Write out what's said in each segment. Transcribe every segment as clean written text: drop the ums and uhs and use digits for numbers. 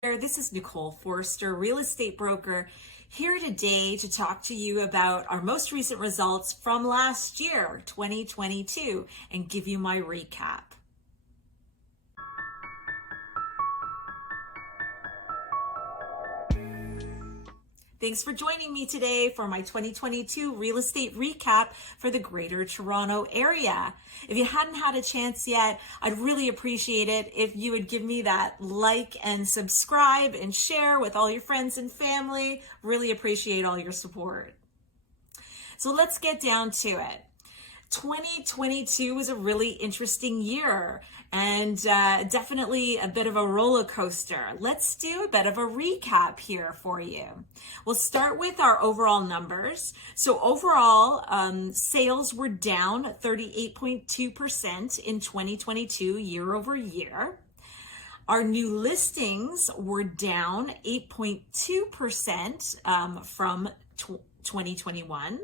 This is Nicole Forrester, real estate broker, here today to talk to you about our most recent results from last year, 2022, and give you my recap. Thanks for joining me today for my 2022 real estate recap for the Greater Toronto Area. If you hadn't had a chance yet, I'd really appreciate it if you would give me that like and subscribe and share with all your friends and family. Really appreciate all your support. So let's get down to it. 2022 was a really interesting year and definitely a bit of a roller coaster. Let's do a bit of a recap here for you. We'll start with our overall numbers. So overall, sales were down 38.2% in 2022 year over year. Our new listings were down 8.2% from 2021.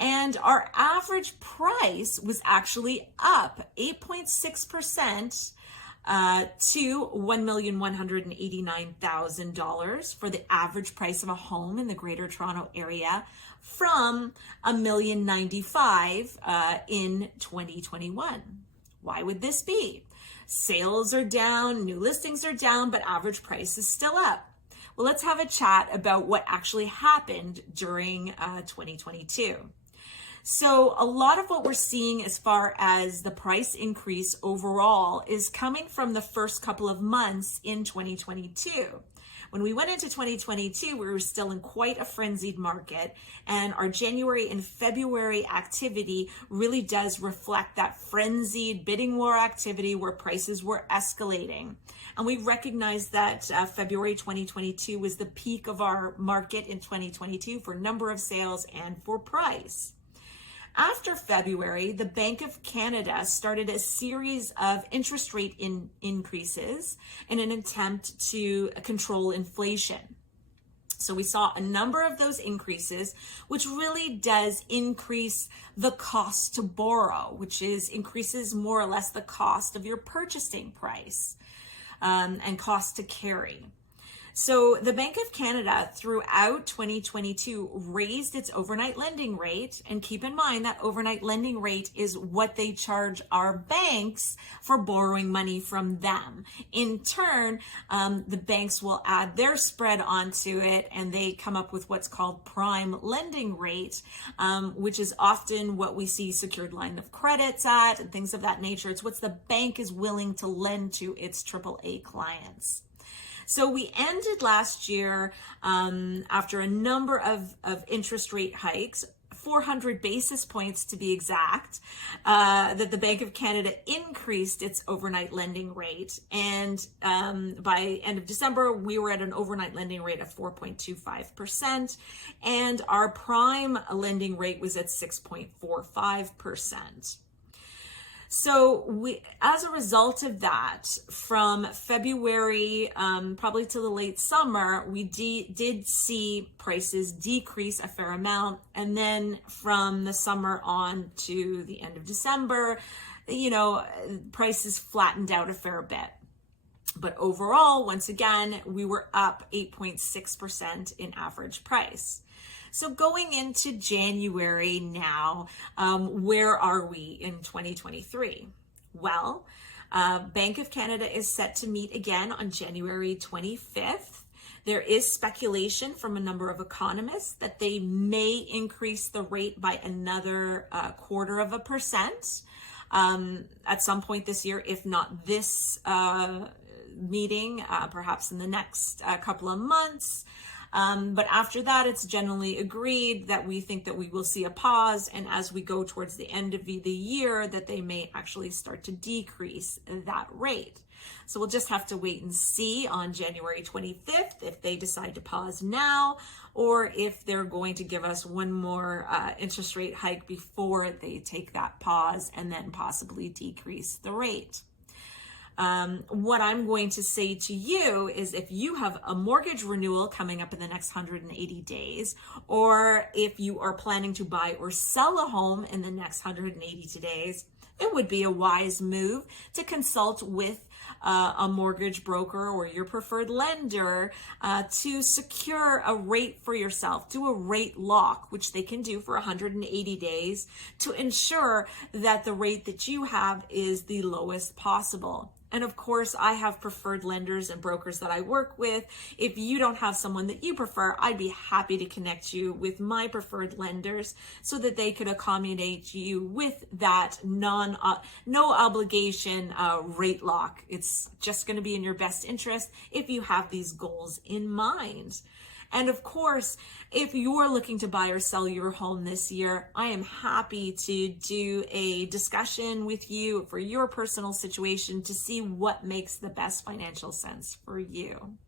And our average price was actually up 8.6% to $1,189,000 for the average price of a home in the Greater Toronto Area from $1,095,000 in 2021. Why would this be? Sales are down, new listings are down, but average price is still up. Well, let's have a chat about what actually happened during 2022. So a lot of what we're seeing as far as the price increase overall is coming from the first couple of months in 2022. When we went into 2022, we were still in quite a frenzied market, and our January and February activity really does reflect that frenzied bidding war activity where prices were escalating. And we recognize that February 2022 was the peak of our market in 2022 for number of sales and for price. After February, the Bank of Canada started a series of interest rate increases in an attempt to control inflation. So we saw a number of those increases, which really does increase the cost to borrow, which increases more or less the cost of your purchasing price and cost to carry. So the Bank of Canada throughout 2022 raised its overnight lending rate, and keep in mind that overnight lending rate is what they charge our banks for borrowing money from them. In turn, the banks will add their spread onto it, and they come up with what's called prime lending rate, which is often what we see secured line of credits at and things of that nature. It's what the bank is willing to lend to its AAA clients. So we ended last year after a number of interest rate hikes, 400 basis points to be exact, that the Bank of Canada increased its overnight lending rate. And by end of December, we were at an overnight lending rate of 4.25%, and our prime lending rate was at 6.45%. So as a result of that, from February probably to the late summer, we did see prices decrease a fair amount. And then from the summer on to the end of December, prices flattened out a fair bit. But overall, once again, we were up 8.6% in average price. So going into January now, where are we in 2023? Well, Bank of Canada is set to meet again on January 25th. There is speculation from a number of economists that they may increase the rate by another 0.25% at some point this year, if not this meeting, perhaps in the next couple of months. But after that, it's generally agreed that we think that we will see a pause, and as we go towards the end of the year, that they may actually start to decrease that rate. So we'll just have to wait and see on January 25th if they decide to pause now, or if they're going to give us one more interest rate hike before they take that pause and then possibly decrease the rate. What I'm going to say to you is if you have a mortgage renewal coming up in the next 180 days, or if you are planning to buy or sell a home in the next 180 days, it would be a wise move to consult with a mortgage broker or your preferred lender to secure a rate for yourself. Do a rate lock, which they can do for 180 days to ensure that the rate that you have is the lowest possible. And of course, I have preferred lenders and brokers that I work with. If you don't have someone that you prefer, I'd be happy to connect you with my preferred lenders so that they could accommodate you with that no obligation rate lock. It's just going to be in your best interest if you have these goals in mind. And of course, if you're looking to buy or sell your home this year, I am happy to do a discussion with you for your personal situation to see what makes the best financial sense for you.